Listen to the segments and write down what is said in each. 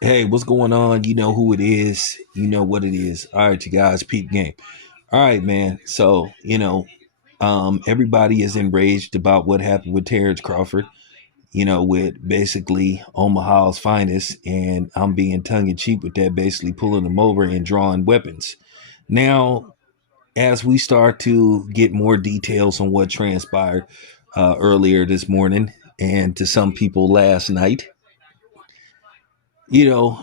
Hey, what's going on? You know who it is. You know what it is. All right, you guys, peep game. All right, man. So, everybody is enraged about what happened with Terrence Crawford, with basically Omaha's finest. And I'm being tongue in cheek with that, basically pulling them over and drawing weapons. Now, as we start to get more details on what transpired earlier this morning and to some people last night, you know,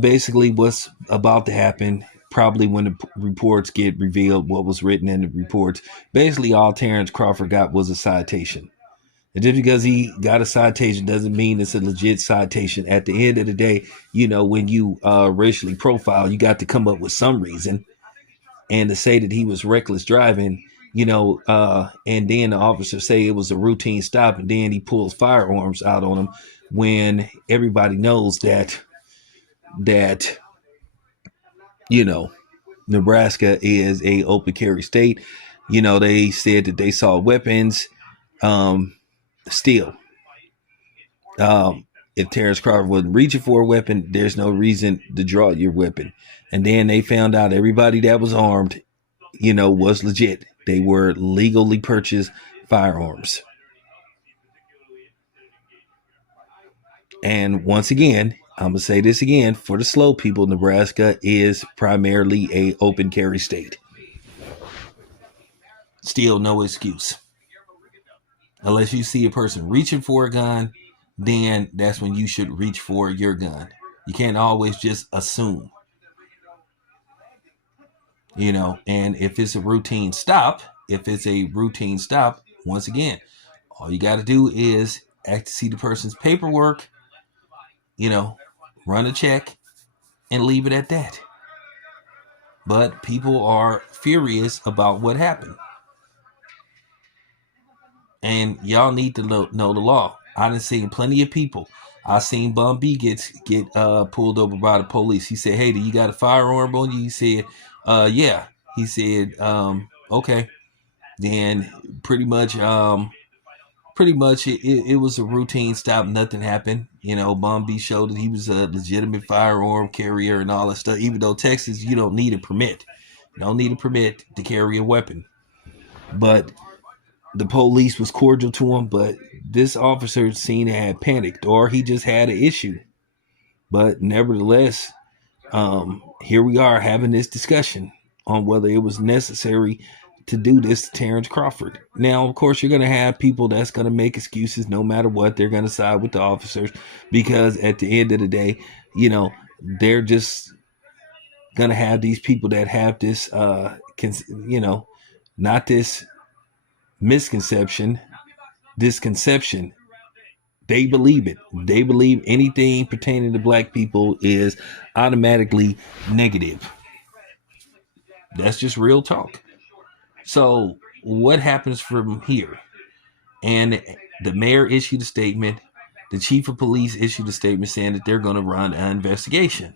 basically what's about to happen, probably when the reports get revealed, what was written in the reports, basically all Terrence Crawford got was a citation. And just because he got a citation doesn't mean it's a legit citation. At the end of the day, when you racially profile, you got to come up with some reason. And to say that he was reckless driving, and then the officer say it was a routine stop, and then he pulls firearms out on him when everybody knows that you know Nebraska is a open carry state. They said that they saw weapons. Um, Still, if Terrence Crawford wasn't reaching for a weapon, there's no reason to draw your weapon. And then they found out everybody that was armed, was legit. They were legally purchased firearms. And once again, I'm gonna say this again for the slow people: Nebraska is primarily a open carry state. Still, no excuse. Unless you see a person reaching for a gun, then that's when you should reach for your gun. You can't always just assume, and if it's a routine stop, once again, all you got to do is act to see the person's paperwork, you know, run a check and leave it at that. But people are furious about what happened. And y'all need to know the law. I done seen plenty of people. I seen Bum B get pulled over by the police. He said, "Hey, do you got a firearm on you?" He said, "Yeah." He said, "Okay." Then pretty much it was a routine stop. Nothing happened. Bum B showed that he was a legitimate firearm carrier and all that stuff. Even though Texas, you don't need a permit. You don't need a permit to carry a weapon. But the police was cordial to him, but this officer seemed to have panicked, or he just had an issue. But nevertheless, here we are having this discussion on whether it was necessary to do this to Terrence Crawford. Now, of course, you're going to have people that's going to make excuses no matter what. They're going to side with the officers because at the end of the day, they're just going to have these people that have this, not this misconception, this conception. They believe it. They believe anything pertaining to black people is automatically negative. That's just real talk. So what happens from here? And the mayor issued a statement. The chief of police issued a statement saying that they're going to run an investigation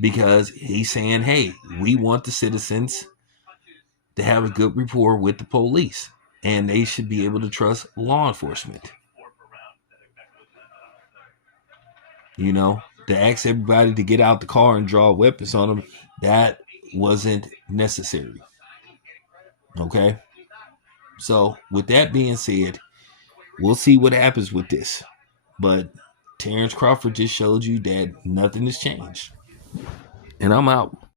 because he's saying, hey, we want the citizens to have a good rapport with the police and they should be able to trust law enforcement. To ask everybody to get out the car and draw weapons on them, that wasn't necessary. Okay? So, with that being said, we'll see what happens with this. But Terrence Crawford just showed you that nothing has changed. And I'm out.